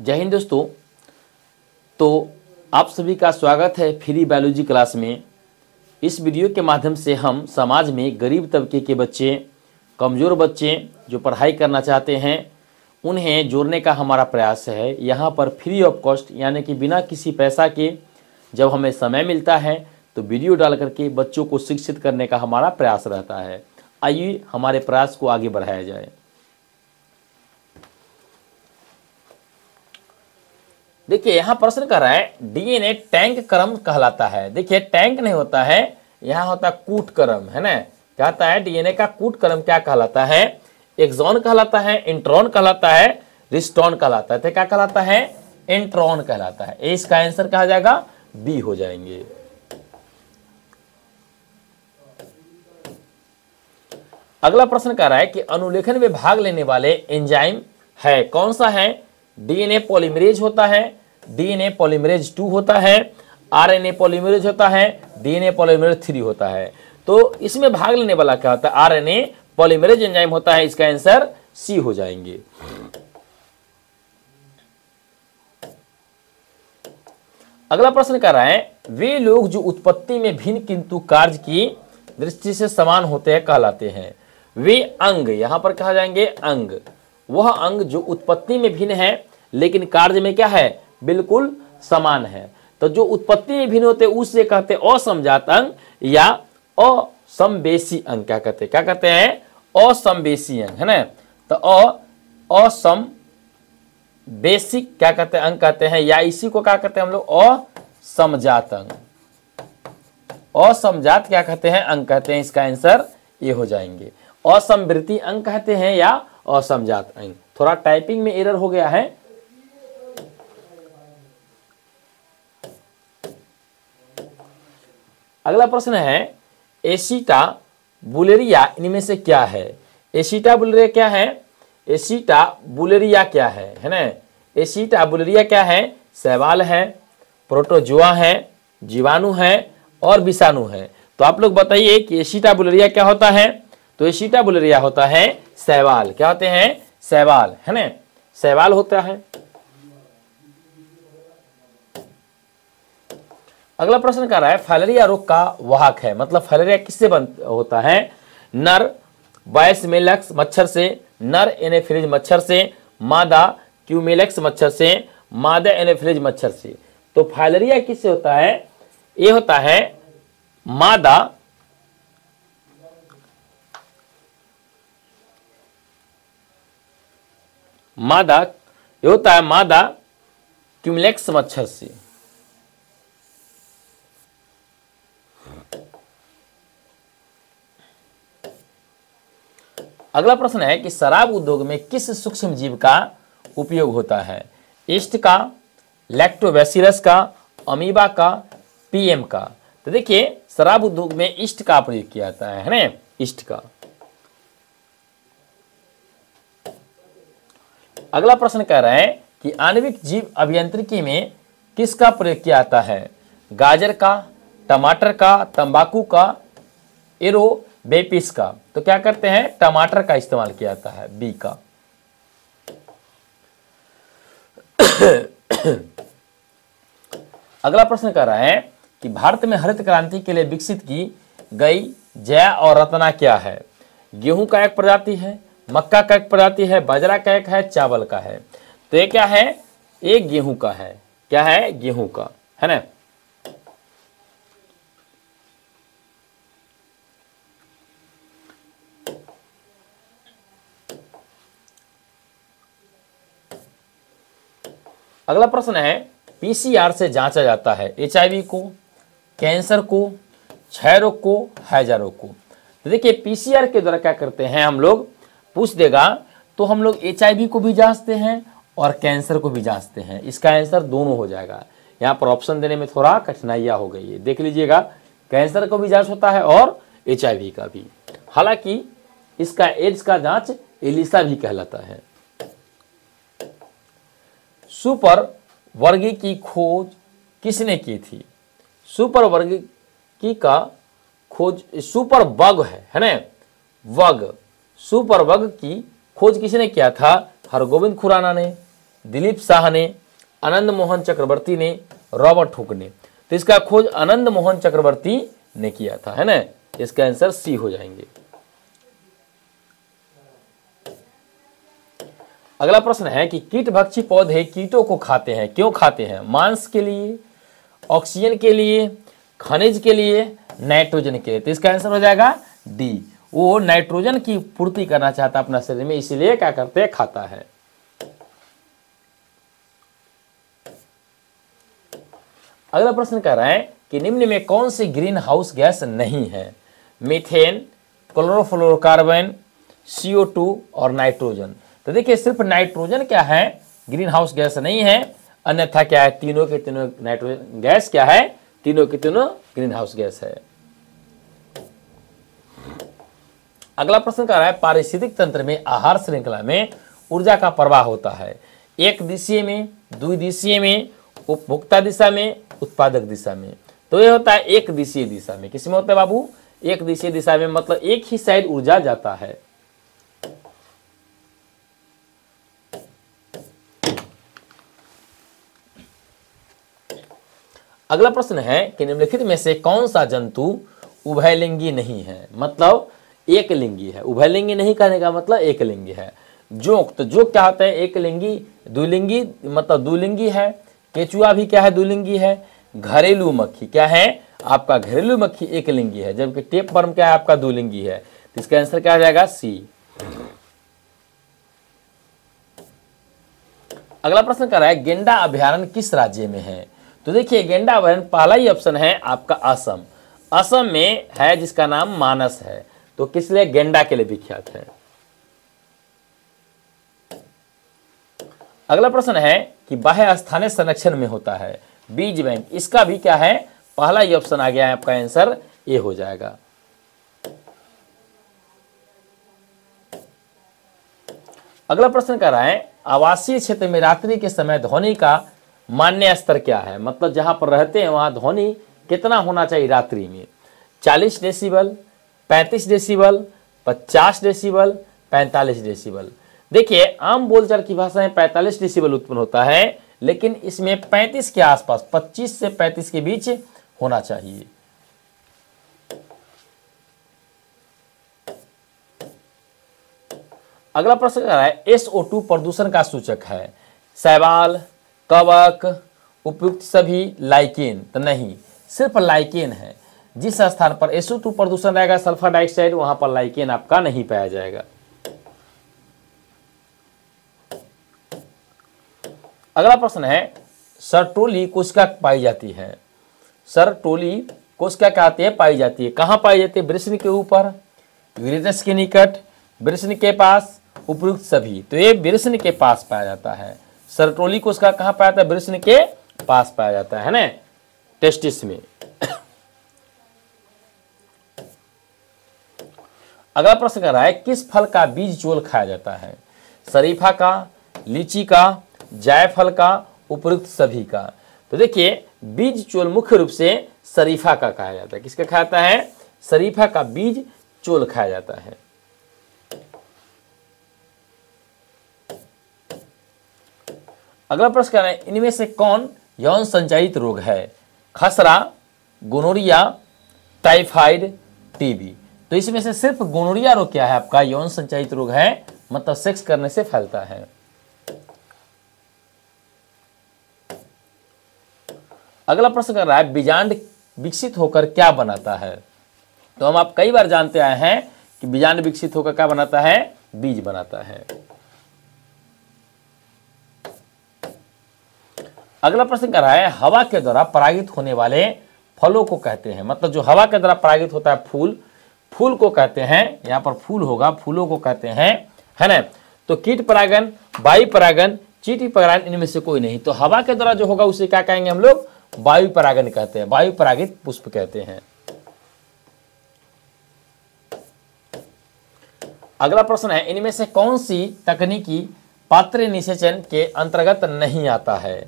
जय हिंद दोस्तों। तो आप सभी का स्वागत है फ्री बायोलॉजी क्लास में। इस वीडियो के माध्यम से हम समाज में गरीब तबके के बच्चे, कमज़ोर बच्चे जो पढ़ाई करना चाहते हैं उन्हें जोड़ने का हमारा प्रयास है। यहाँ पर फ्री ऑफ कॉस्ट यानी कि बिना किसी पैसा के जब हमें समय मिलता है तो वीडियो डाल करके बच्चों को शिक्षित करने का हमारा प्रयास रहता है। आइए हमारे प्रयास को आगे बढ़ाया जाए। देखिए यहाँ प्रश्न कर रहा है डीएनए टैंक क्रम कहलाता है। देखिए टैंक नहीं होता है, यहाँ होता कूट क्रम, है ना। कहता है डीएनए का कूट क्रम क्या कहलाता है? एक्सॉन कहलाता है, इंट्रॉन कहलाता है, रिस्टॉन कहलाता है। तो क्या कहलाता है? इंट्रॉन कहलाता है। इसका आंसर कहा जाएगा बी हो जाएंगे। अगला प्रश्न कह रहा है कि अनुलेखन में भाग लेने वाले एंजाइम है, कौन सा है? डीएनए पॉलीमरेज होता है, डीएनए पॉलीमरेज 2 होता है, आरएनए पॉलीमरेज होता है, डीएनए पॉलीमरेज 3 होता है। तो इसमें भाग लेने वाला क्या होता है? आरएनए पॉलीमरेज एंजाइम होता है। इसका आंसर सी हो जाएंगे। अगला प्रश्न कर रहा है वे लोग जो उत्पत्ति में भिन्न किंतु कार्य की दृष्टि से समान होते हैं कहलाते हैं। वे अंग, यहां पर कहा जाएंगे अंग, वह अंग जो उत्पत्ति में भिन्न है लेकिन कार्य में क्या है? बिल्कुल समान है। तो जो उत्पत्ति में भिन्न होते हैं उससे कहते हैं असमजात अंग या असमवेशी अंग। क्या कहते हैं? क्या कहते हैं? असमवेशी अंग, है ना। तो असमवेशी क्या कहते हैं? अंग कहते हैं, या इसी को क्या कहते हैं हम लोग? असमजात अंग। असमजात क्या कहते हैं? अंग कहते हैं। इसका आंसर ये हो जाएंगे। असमवृत्ति अंग कहते हैं या असमजात अंग। थोड़ा टाइपिंग में एरर हो गया है। अगला प्रश्न है एसिटाबुलेरिया इनमें से क्या है? एसिटाबुलेरिया क्या है? एसिटाबुलेरिया क्या है ना। एसिटाबुलेरिया क्या है? शैवाल है, प्रोटोजोआ है, जीवाणु है और विषाणु है। तो आप लोग बताइए कि एसिटाबुलेरिया क्या होता है? तो एसिटाबुलेरिया होता है शैवाल। क्या होते हैं? शैवाल, है ना, शैवाल होता है। अगला प्रश्न कर रहा है फाइलेरिया रोग का वाहक है, मतलब फाइलेरिया किससे होता है? नर बायसमेलक्स मच्छर से, नर एनोफिलीज मच्छर से, मादा क्यूमेलक्स मच्छर से, मादा एनोफिलीज मच्छर से। तो फाइलेरिया किससे होता है? ये होता है मादा ये होता है मादा क्यूमेलक्स मच्छर से। अगला प्रश्न है कि शराब उद्योग में किस सूक्ष्म जीव का उपयोग होता है? ईस्ट का, लैक्टोबैसिलस का, अमीबा का, पीएम का। तो देखिए शराब उद्योग में ईस्ट का प्रयोग किया जाता है ना, ईस्ट का। अगला प्रश्न कह रहा है कि आणविक जीव अभियांत्रिकी में किसका प्रयोग किया जाता है? गाजर का, टमाटर का, तंबाकू का, एरोबेपिस का। तो क्या करते हैं? टमाटर का इस्तेमाल किया जाता है, बी का। अगला प्रश्न कर रहा है कि भारत में हरित क्रांति के लिए विकसित की गई जया और रत्ना क्या है? गेहूं का एक प्रजाति है, मक्का का एक प्रजाति है, बाजरा का एक है, चावल का है। तो ये क्या है? एक गेहूं का है। क्या है? गेहूं का, है ना। अगला प्रश्न है पीसीआर से जांचा जाता है एचआईवी को, कैंसर को, क्षय रोग को, हैजा रोग को। तो देखिए पीसीआर के द्वारा क्या करते हैं हम लोग, पूछ देगा तो हम लोग एचआईवी को भी जांचते हैं और कैंसर को भी जांचते हैं। इसका आंसर दोनों हो जाएगा। यहाँ पर ऑप्शन देने में थोड़ा कठिनाइयाँ हो गई है, देख लीजिएगा। कैंसर को भी जांच होता है और एचआईवी का भी। हालांकि इसका एड्स का जांच एलिसा भी कहलाता है। सुपर वर्गी की खोज किसने की थी? सुपर वर्गी का खोज सुपर बग है ना, वग, सुपर बग की खोज किसने किया था? हरगोविंद खुराना ने, दिलीप शाह ने, आनंद मोहन चक्रवर्ती ने, रॉबर्ट हुक ने। तो इसका खोज आनंद मोहन चक्रवर्ती ने किया था, है ना। इसका आंसर सी हो जाएंगे। अगला प्रश्न है कि कीटभक्षी पौधे कीटों को खाते हैं, क्यों खाते हैं? मांस के लिए, ऑक्सीजन के लिए, खनिज के लिए, नाइट्रोजन के लिए। तो इसका आंसर हो जाएगा डी। वो नाइट्रोजन की पूर्ति करना चाहता है अपना शरीर में, इसीलिए क्या करते हैं? खाता है। अगला प्रश्न कह रहा है कि निम्न में कौन सी ग्रीन हाउस गैस नहीं है? मीथेन, क्लोरोफ्लोरोकार्बन, CO2 और नाइट्रोजन। तो देखिए सिर्फ नाइट्रोजन क्या है? ग्रीन हाउस गैस नहीं है, अन्यथा क्या है? तीनों के तीनों नाइट्रोजन गैस क्या है? तीनों के तीनों ग्रीन हाउस गैस है। अगला प्रश्न कह रहा है पारिस्थितिक तंत्र में आहार श्रृंखला में ऊर्जा का प्रवाह होता है एक दिशीय में, द्विदिशीय में, उपभोक्ता दिशा में, उत्पादक दिशा में। तो ये होता है एक दिशीय दिशा में। किसमें होता है बाबू? एक दिशीय दिशा में, मतलब एक ही साइड ऊर्जा जाता है। अगला प्रश्न है कि निम्नलिखित में से कौन सा जंतु उभयलिंगी नहीं है? मतलब एक लिंगी है। उभयलिंगी नहीं कहने का मतलब एक लिंगी है। जोंक, तो जोंक क्या होता है? एक लिंगी। द्विलिंगी मतलब द्विलिंगी है। केचुआ भी क्या है? द्विलिंगी है। घरेलू मक्खी क्या है? आपका घरेलू मक्खी एक लिंगी है, जबकि टेप वर्म क्या है? आपका द्विलिंगी है। तो इसका आंसर क्या आ जाएगा? सी। अगला प्रश्न कर रहा है गेंडा अभयारण्य किस राज्य में है? तो देखिए गेंडा अभयारण्य पहला ही ऑप्शन है आपका असम। असम में है जिसका नाम मानस है। तो किस लिए? गेंडा के लिए विख्यात है। अगला प्रश्न है कि बाह्य स्थानीय संरक्षण में होता है बीज बैंक। इसका भी क्या है? पहला ही ऑप्शन आ गया है, आपका आंसर ए हो जाएगा। अगला प्रश्न कर रहा है आवासीय क्षेत्र में रात्रि के समय ध्वनि का मान्य स्तर क्या है? मतलब जहां पर रहते हैं वहां ध्वनि कितना होना चाहिए रात्रि में? 40 डेसिबल, 35 डेसिबल, 50 डेसिबल, 45 डेसिबल। देखिए आम बोलचाल की भाषा में 45 डेसिबल उत्पन्न होता है, लेकिन इसमें 35 के आसपास, 25 से 35 के बीच होना चाहिए। अगला प्रश्न क्या है? SO2 प्रदूषण का सूचक है शैवाल, कवक, उपयुक्त सभी, लाइकेन। तो नहीं, सिर्फ लाइकेन है। जिस स्थान पर SO2 प्रदूषण रहेगा सल्फर डाइऑक्साइड, वहां पर लाइकेन आपका नहीं पाया जाएगा। अगला प्रश्न है सरटोली कोशिका पाई जाती है। सरटोली कोशिका कहते हैं पाई जाती है, कहां पाई जाती है? वृषण के ऊपर, यूरेनस के निकट, वृषण के पास, उपयुक्त सभी। तो ये वृषण के पास पाया जाता है। सरटोली कोशिका कहां पाया जाता है? वृषण के पास पाया जाता है ना, टेस्टिस में। अगला प्रश्न कर रहा है किस फल का बीज चोल खाया जाता है? शरीफा का, लीची का, जायफल का, उपयुक्त सभी का। तो देखिए बीज चोल मुख्य रूप से शरीफा का खाया जाता है। किसका खाया जाता है? शरीफा का बीज चोल खाया जाता है। अगला प्रश्न कर रहे हैं इनमें से कौन यौन संचारित रोग है? खसरा, गोनोरिया, टाइफाइड, टीबी। तो इसमें से सिर्फ गोनोरिया रोग क्या है? आपका यौन संचारित रोग है, मतलब सेक्स करने से फैलता है। अगला प्रश्न कर रहा है बीजांड विकसित होकर क्या बनाता है? तो हम आप कई बार जानते आए हैं कि बीजांड विकसित होकर क्या बनाता है? बीज बनाता है। अगला प्रश्न कर रहा है हवा के द्वारा परागित होने वाले फलों को कहते हैं। मतलब जो हवा के द्वारा परागित होता है फूल, फूल को कहते हैं, यहां पर फूल होगा, फूलों को कहते हैं, है ना। तो कीट परागन, वायु परागन, चीटी परागन, इनमें से कोई नहीं। तो हवा के द्वारा जो होगा उसे क्या कहेंगे हम लोग? वायु परागन कहते हैं, वायु परागित पुष्प कहते हैं। अगला प्रश्न है इनमें से कौन सी तकनीकी पात्र निषेचन के अंतर्गत नहीं आता है?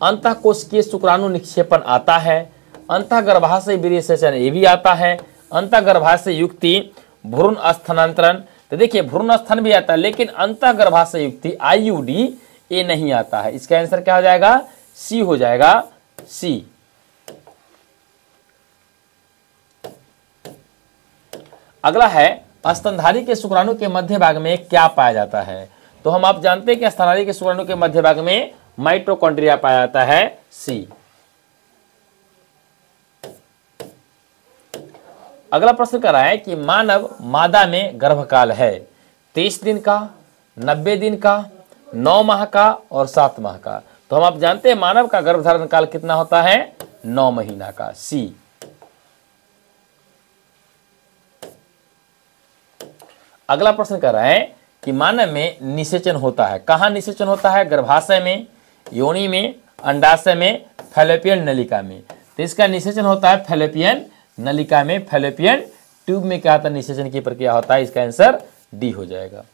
अंतःकोशिकीय शुक्राणु निक्षेपण आता है, अंतःगर्भाशय वीर्यसेचन ये भी आता है, अंतःगर्भाशय युक्ति, भ्रूण स्थानांतरण। तो देखिए भ्रूण स्थान भी आता है, लेकिन अंतःगर्भाशय युक्ति IUD ए नहीं आता है। इसका आंसर क्या हो जाएगा? सी हो जाएगा, सी। अगला है स्तनधारी के शुक्राणु के मध्य भाग में क्या पाया जाता है? तो हम आप जानते हैं कि स्तनधारी के शुक्राणु के मध्य भाग में माइटोकॉन्ड्रिया पाया जाता है, सी। अगला प्रश्न कर रहा है कि मानव मादा में गर्भकाल है 23 दिन का, 90 दिन का, 9 माह का और 7 माह का। तो हम आप जानते हैं मानव का गर्भधारण काल कितना होता है? 9 महीना का, सी। अगला प्रश्न कर रहा है कि मानव में निषेचन होता है। कहाँ निषेचन होता है? गर्भाशय में, योनि में, अंडाशय में, फैलोपियन नलिका में। तो इसका निषेचन होता है फैलोपियन नलिका में, फैलोपियन ट्यूब में क्या होता है? निषेचन की प्रक्रिया होता है। इसका आंसर डी हो जाएगा।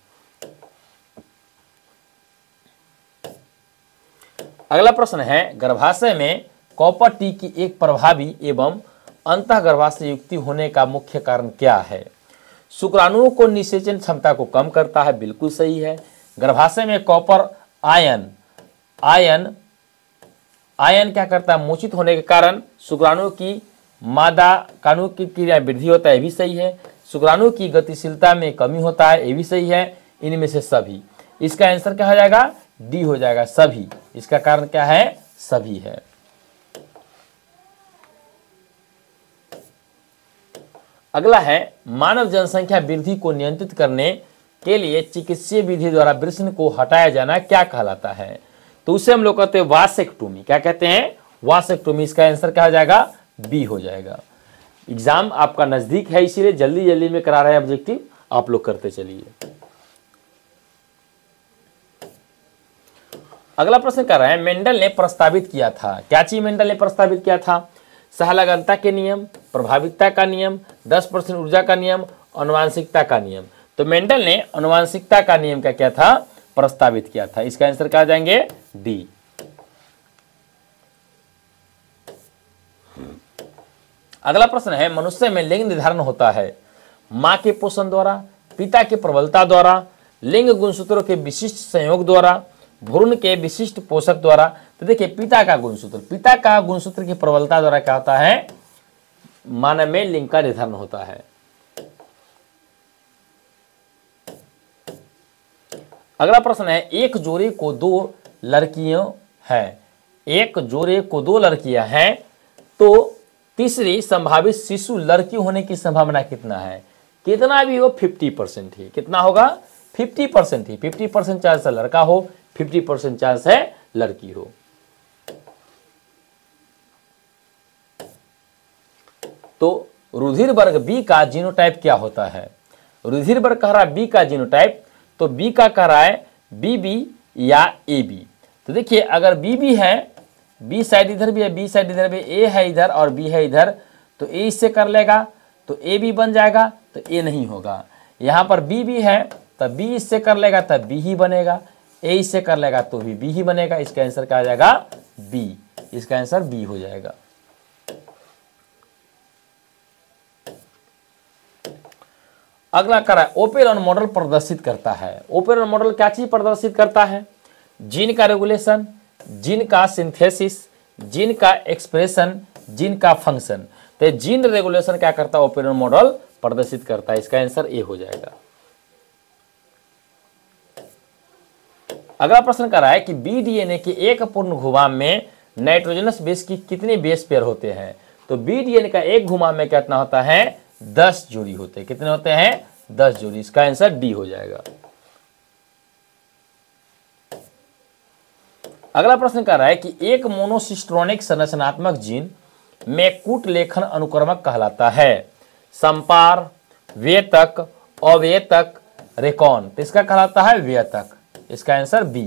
अगला प्रश्न है गर्भाशय में कॉपर टी की एक प्रभावी एवं अंतःगर्भाशय युक्ति होने का मुख्य कारण क्या है? शुक्राणुओं को निषेचन क्षमता को कम करता है, बिल्कुल सही है। गर्भाशय में कॉपर आयन क्या करता है? मोचित होने के कारण शुक्राणु की मादा काणु की क्रिया वृद्धि होता है, ये भी सही है। शुक्राणु की गतिशीलता में कमी होता है, ये भी सही है। इनमें से सभी, इसका आंसर क्या हो जाएगा? डी हो जाएगा, सभी। इसका कारण क्या है? सभी है। अगला है मानव जनसंख्या वृद्धि को नियंत्रित करने के लिए चिकित्सीय विधि द्वारा वृषण को हटाया जाना क्या कहलाता है? तो उसे हम लोग कहते हैं वासेक्टोमी। क्या कहते हैं? वासेक्टोमी। इसका आंसर क्या हो जाएगा? बी हो जाएगा। एग्जाम आपका नजदीक है, इसीलिए जल्दी जल्दी में करा रहे हैं ऑब्जेक्टिव, आप लोग करते चलिए। अगला प्रश्न कर रहे हैं मेंडल ने प्रस्तावित किया था, क्या चीज मेंडल ने प्रस्तावित किया था? सहलगनता के नियम, प्रभाविकता का नियम, 10% ऊर्जा का नियम, आनुवांशिकता का नियम। तो मेंडल ने आनुवांशिकता का नियम क्या किया था? प्रस्तावित किया था। इसका आंसर क्या आ जाएंगे? डी। अगला प्रश्न है मनुष्य में लिंग निर्धारण होता है मां के पोषण द्वारा, पिता के प्रबलता द्वारा, लिंग गुणसूत्रों के विशिष्ट संयोग द्वारा, भ्रूण के विशिष्ट पोषक द्वारा। तो देखिए पिता का गुणसूत्र की प्रबलता द्वारा क्या होता है? मानव में लिंग का निर्धारण होता है। अगला प्रश्न है एक जोड़े को दो लड़कियां हैं, तो तीसरी संभावित शिशु लड़की होने की संभावना कितना है? कितना भी हो 50% ही। कितना होगा? 50% ही। 50% चांस है लड़का हो, 50% चांस है लड़की हो। तो रुधिर वर्ग बी का जीनोटाइप क्या होता है? रुधिर वर्ग कह रहा है बी का जीनोटाइप, तो बी का कह रहा है बीबी या ए बी। तो देखिए अगर बीबी है, बी साइड इधर भी है, बी साइड इधर भी, ए है इधर और बी है इधर, तो ए इससे कर लेगा तो ए बी बन जाएगा, तो ए नहीं होगा। यहाँ पर बी भी है तब बी इससे कर लेगा तब बी ही बनेगा, ए इससे कर लेगा तो भी बी ही बनेगा। इसका आंसर क्या आ जाएगा? बी। इसका आंसर बी हो जाएगा। अगला करा ओपेरॉन मॉडल प्रदर्शित करता है। ओपेरॉन मॉडल क्या चीज प्रदर्शित करता है? जीन का रेगुलेशन, जीन का सिंथेसिस, जीन का एक्सप्रेशन, जीन का फंक्शन। तो जीन रेगुलेशन क्या करता है? ओपेरॉन मॉडल प्रदर्शित करता है। इसका आंसर ए हो जाएगा। अगला प्रश्न कर रहा है कि बी डीएनए के एक पूर्ण घुमाव में नाइट्रोजनस बेस की कितने बेस पेयर होते हैं? तो बी डीएनए का एक घुमाव में कितना होता है? 10 जोड़ी होते हैं। कितने होते हैं? 10 जोड़ी। इसका आंसर डी हो जाएगा। अगला प्रश्न कर रहा है कि एक मोनोसिस्ट्रोनिक संरचनात्मक जीन में कूट लेखन अनुक्रमक कहलाता है। संपार, वेतक, अवेतक, रेकॉन। तो इसका कहलाता है वेतक। इसका आंसर बी।